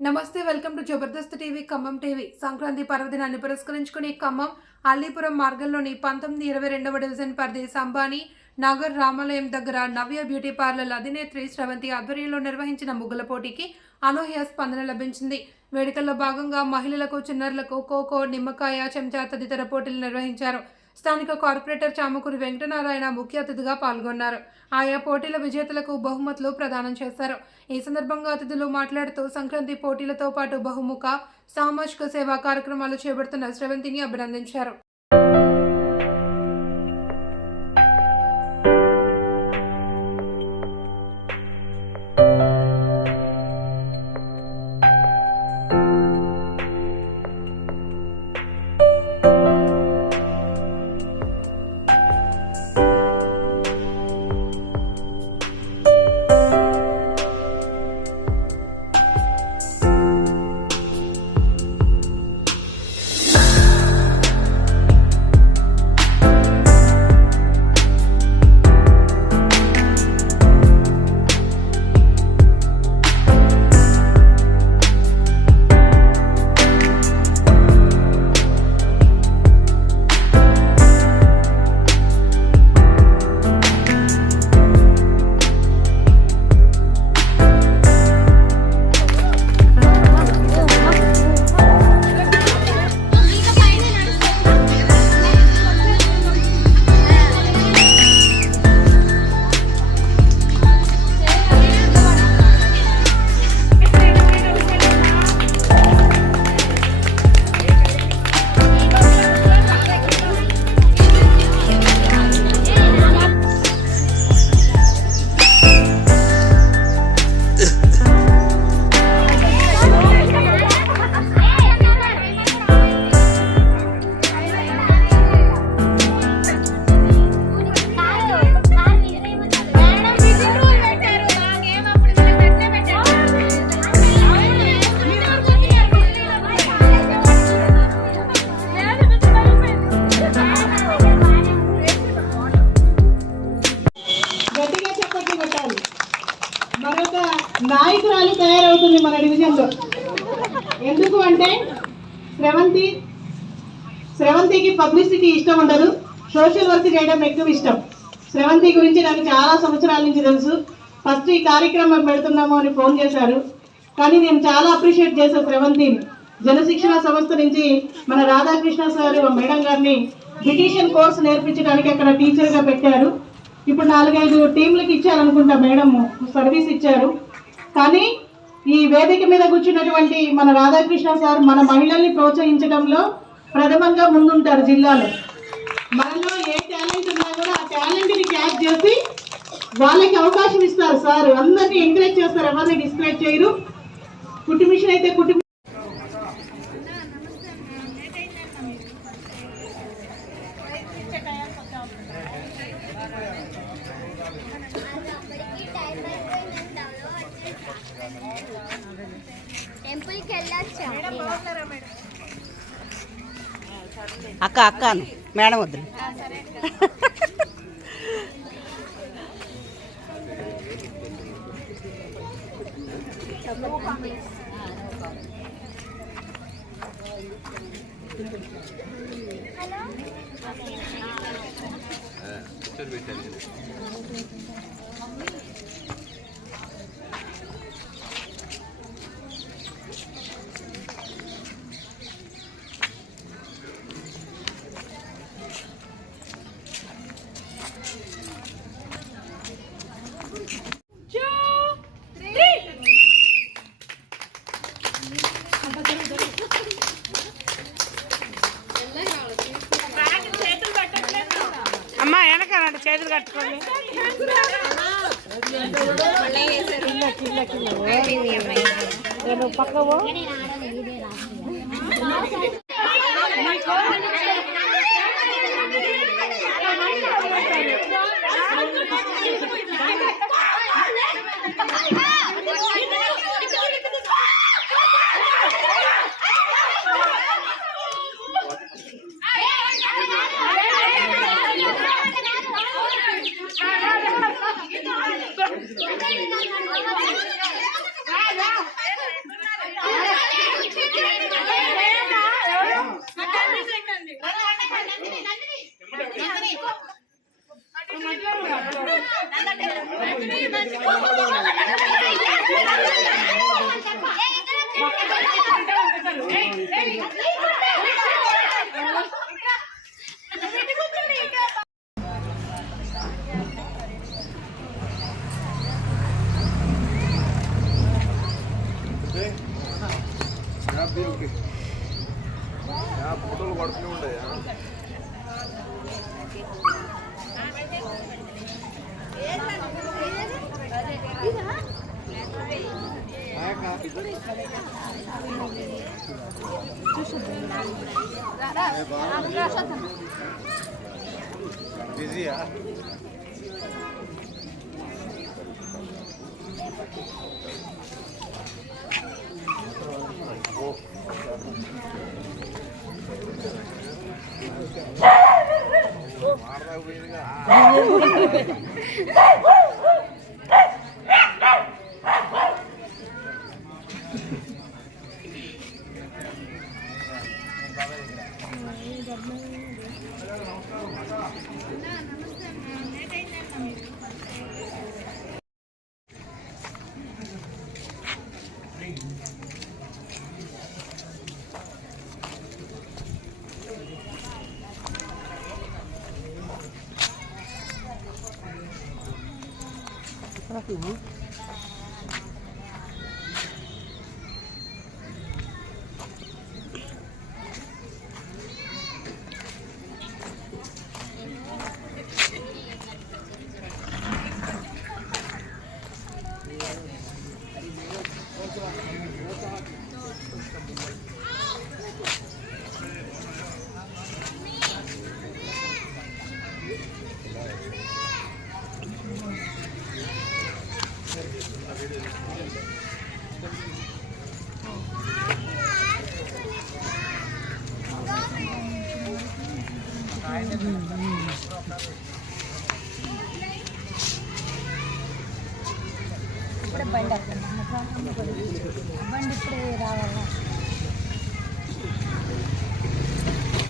నమస్తే welcome to Jabardasth TV Khammam TV. Sankranti పర్వదినాన్ని పురస్కరించుకుని ఖమ్మం అల్లీపురం మార్గంలోని పంతొమ్మిది ఇరవై రెండవ డివిజన్ పరిధి సంబాని నగర్ రామాలయం దగ్గర నవ్య బ్యూటీ పార్లర్ అధినేత్రి శ్రవంతి ఆధ్వర్యంలో నిర్వహించిన ముగ్గుల పోటీకి అనూహ్య స్పందన లభించింది. వేడుకల్లో భాగంగా మహిళలకు చిన్నారులకు ఖోఖో నిమ్మకాయ చెంచా తదితర పోటీలు నిర్వహించారు. స్థానిక కార్పొరేటర్ చామకూరి వెంకటనారాయణ ముఖ్య అతిథిగా పాల్గొన్నారు. ఆయా పోటీల విజేతలకు బహుమతులు ప్రదానం చేశారు. ఈ సందర్భంగా అతిథులు మాట్లాడుతూ సంక్రాంతి పోటీలతో పాటు బహుముఖ సామాజిక సేవా కార్యక్రమాలు చేపడుతున్న శ్రవంతిని అభినందించారు. తయారవుతుంది మన డివిజన్లో. ఎందుకు అంటే శ్రవంతి స్రవంతికి పబ్లిసిటీ ఇష్టం ఉండదు. సోషల్ వర్క్ చేయడం ఎక్కువ ఇష్టం. శ్రవంతి గురించి నాకు చాలా సంవత్సరాల నుంచి తెలుసు. ఫస్ట్ ఈ కార్యక్రమం పెడుతున్నాము అని ఫోన్ చేశారు. కానీ నేను చాలా అప్రిషియేట్ చేశాను శ్రవంతిని జనశిక్షణ సంస్థ నుంచి మన రాధాకృష్ణ సార్ మేడం గారిని బ్రిటిషన్ కోర్స్ నేర్పించడానికి అక్కడ టీచర్గా పెట్టారు. ఇప్పుడు నాలుగైదు టీంలకు ఇచ్చారనుకుంటా మేడం సర్వీస్ ఇచ్చారు. కానీ ఈ వేదిక మీద కూర్చున్నటువంటి మన రాధాకృష్ణ సార్ మన మహిళల్ని ప్రోత్సహించడంలో ప్రథమంగా ముందుంటారు జిల్లాలో. మనలో ఏ టాలెంట్ ఉన్నా కూడా ఆ టాలెంట్ని క్యాచ్ చేసి వాళ్ళకి అవకాశం ఇస్తారు సార్. అందరినీ ఎంకరేజ్ చేస్తారు. ఎవరిని డిస్కరేజ్ చేయరు. కుట్టు అయితే కుటుంబ అక్క అక్క మేడం వద్దు అమ్మా వెనకాలంటే చేతులు కట్టుకోండి. పక్కవో বিজি আর মারবা হইছে 那什么？బిజీయా బండి ఇప్పుడే రావాలా